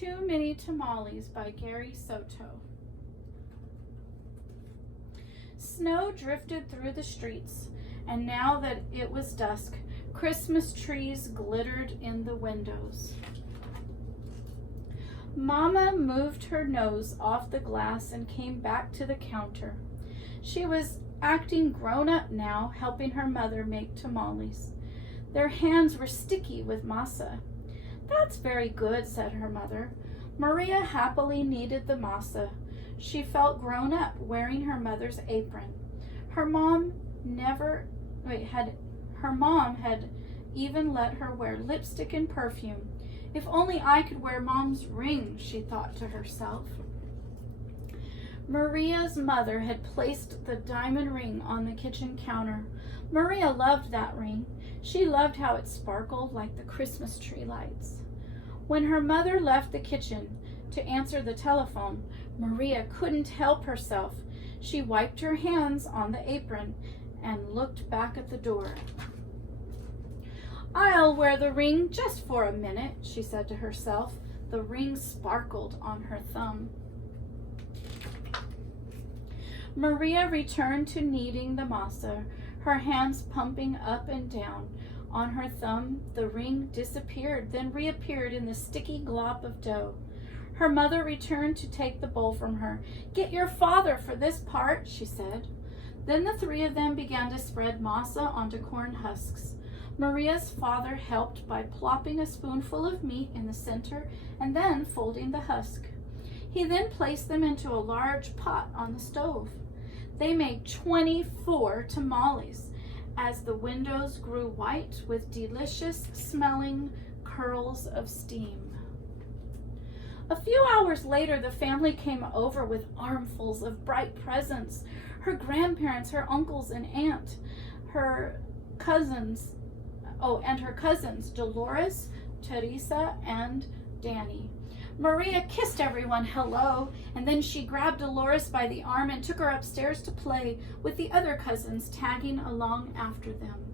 Too Many Tamales by Gary Soto. Snow drifted through the streets, and now that it was dusk, Christmas trees glittered in the windows. Mama moved her nose off the glass and came back to the counter. She was acting grown-up now, helping her mother make tamales. Their hands were sticky with masa. "That's very good," said her mother. Maria happily kneaded the masa. She felt grown up wearing her mother's apron. Her mom had even let her wear lipstick and perfume. "If only I could wear Mom's ring," she thought to herself. Maria's mother had placed the diamond ring on the kitchen counter. Maria loved that ring. She loved how it sparkled like the Christmas tree lights. When her mother left the kitchen to answer the telephone, Maria couldn't help herself. She wiped her hands on the apron and looked back at the door. "I'll wear the ring just for a minute," she said to herself. The ring sparkled on her thumb. Maria returned to kneading the masa, her hands pumping up and down. On her thumb, the ring disappeared, then reappeared in the sticky glop of dough. Her mother returned to take the bowl from her. "Get your father for this part," she said. Then the three of them began to spread masa onto corn husks. Maria's father helped by plopping a spoonful of meat in the center and then folding the husk. He then placed them into a large pot on the stove. They made 24 tamales as the windows grew white with delicious smelling curls of steam. A few hours later, the family came over with armfuls of bright presents. Her grandparents, her uncles and aunt, her cousins, Dolores, Teresa, and Danny. Maria kissed everyone hello, and then she grabbed Dolores by the arm and took her upstairs to play with the other cousins, tagging along after them.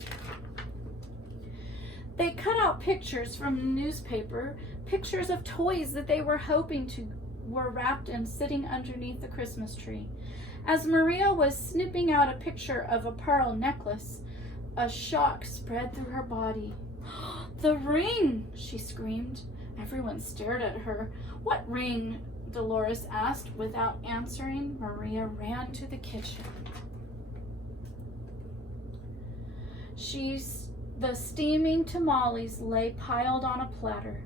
They cut out pictures from the newspaper, pictures of toys that they were hoping were wrapped and sitting underneath the Christmas tree. As Maria was snipping out a picture of a pearl necklace, a shock spread through her body. "The ring!" she screamed. Everyone stared at her. "What ring?" Dolores asked. Without answering, Maria ran to the kitchen. The steaming tamales lay piled on a platter.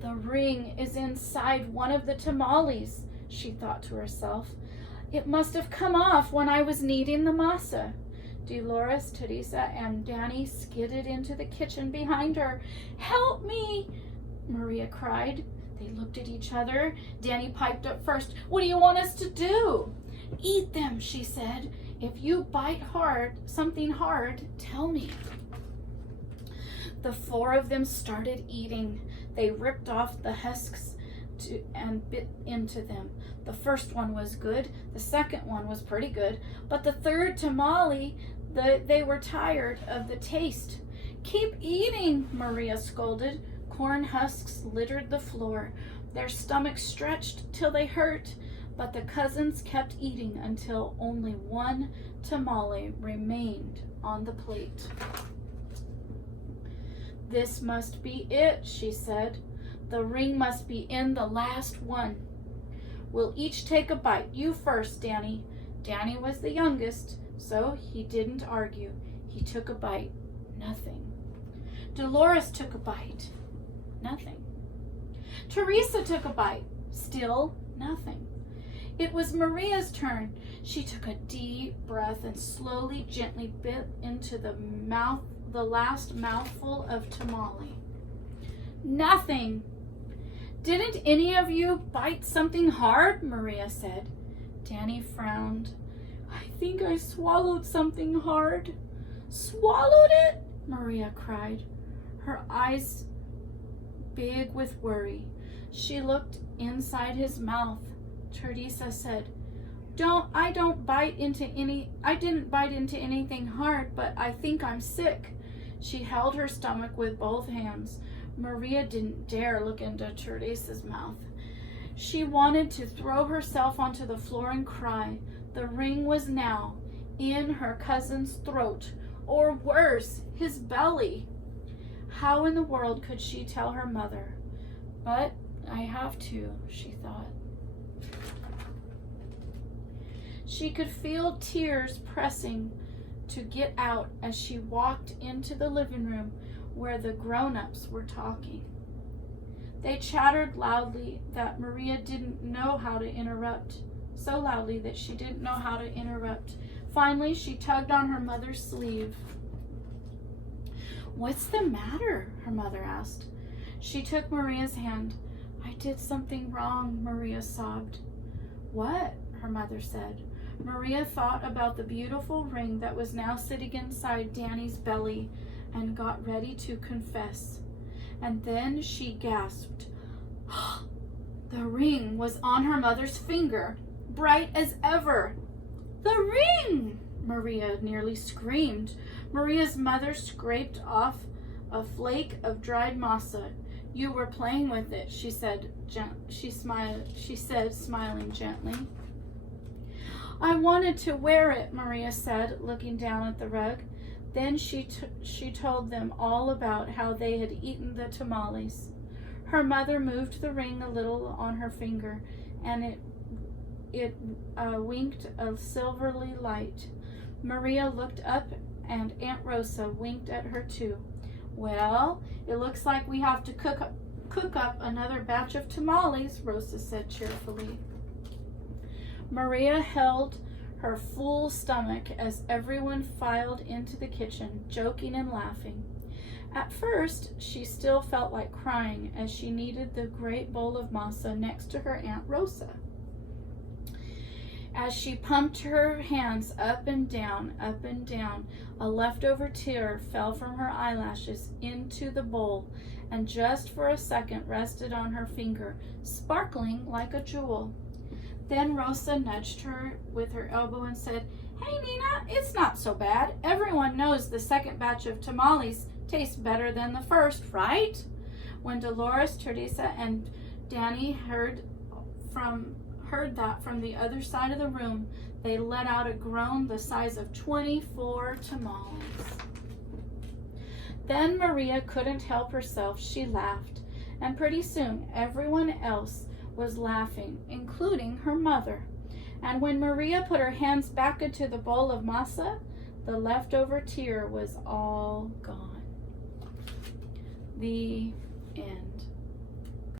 "The ring is inside one of the tamales," she thought to herself. "It must have come off when I was kneading the masa." Dolores, Teresa, and Danny skidded into the kitchen behind her. "Help me!" Maria cried. They looked at each other. Danny piped up first. "What do you want us to do?" "Eat them," she said. "If you bite something hard, tell me." The four of them started eating. They ripped off the husks and bit into them. The first one was good. The second one was pretty good. But the third tamale, they were tired of the taste. "Keep eating," Maria scolded. Corn husks littered the floor. Their stomachs stretched till they hurt, but the cousins kept eating until only one tamale remained on the plate. "This must be it," she said. "The ring must be in the last one. We'll each take a bite. You first, Danny." Danny was the youngest, so he didn't argue. He took a bite. Nothing. Dolores took a bite. Nothing. Teresa took a bite. Still nothing. It was Maria's turn. She took a deep breath and slowly, gently bit into the last mouthful of tamale. Nothing. "Didn't any of you bite something hard?" Maria said. Danny frowned. "I think I swallowed something hard." "Swallowed it?" Maria cried, her eyes big with worry. She looked inside his mouth. Teresa said, I didn't bite into anything hard, but I think I'm sick." She held her stomach with both hands. Maria didn't dare look into Teresa's mouth. She wanted to throw herself onto the floor and cry. The ring was now in her cousin's throat, or worse, his belly. How in the world could she tell her mother? But I have to, she thought. She could feel tears pressing to get out as she walked into the living room where the grown-ups were talking. They chattered loudly that Maria didn't know how to interrupt, so loudly that she didn't know how to interrupt. Finally, she tugged on her mother's sleeve. "What's the matter?" her mother asked. She took Maria's hand. "I did something wrong," Maria sobbed. "What?" her mother said. Maria thought about the beautiful ring that was now sitting inside Danny's belly and got ready to confess. And then she gasped. The ring was on her mother's finger, bright as ever. "The ring!" Maria nearly screamed. Maria's mother scraped off a flake of dried masa. "You were playing with it," she said. She said, smiling gently. "I wanted to wear it," Maria said, looking down at the rug. Then she told them all about how they had eaten the tamales. Her mother moved the ring a little on her finger, and it winked a silvery light. Maria looked up, and Aunt Rosa winked at her too. "Well, it looks like we have to cook up another batch of tamales," Rosa said cheerfully. Maria held her full stomach as everyone filed into the kitchen, joking and laughing. At first, she still felt like crying as she kneaded the great bowl of masa next to her Aunt Rosa. As she pumped her hands up and down, a leftover tear fell from her eyelashes into the bowl and just for a second rested on her finger, sparkling like a jewel. Then Rosa nudged her with her elbow and said, "Hey, Nina, it's not so bad. Everyone knows the second batch of tamales tastes better than the first, right?" When Dolores, Teresa, and Danny heard that from the other side of the room, they let out a groan the size of 24 tamales. Then Maria couldn't help herself. She laughed, and pretty soon everyone else was laughing, including her mother. And when Maria put her hands back into the bowl of masa, the leftover tear was all gone. The end.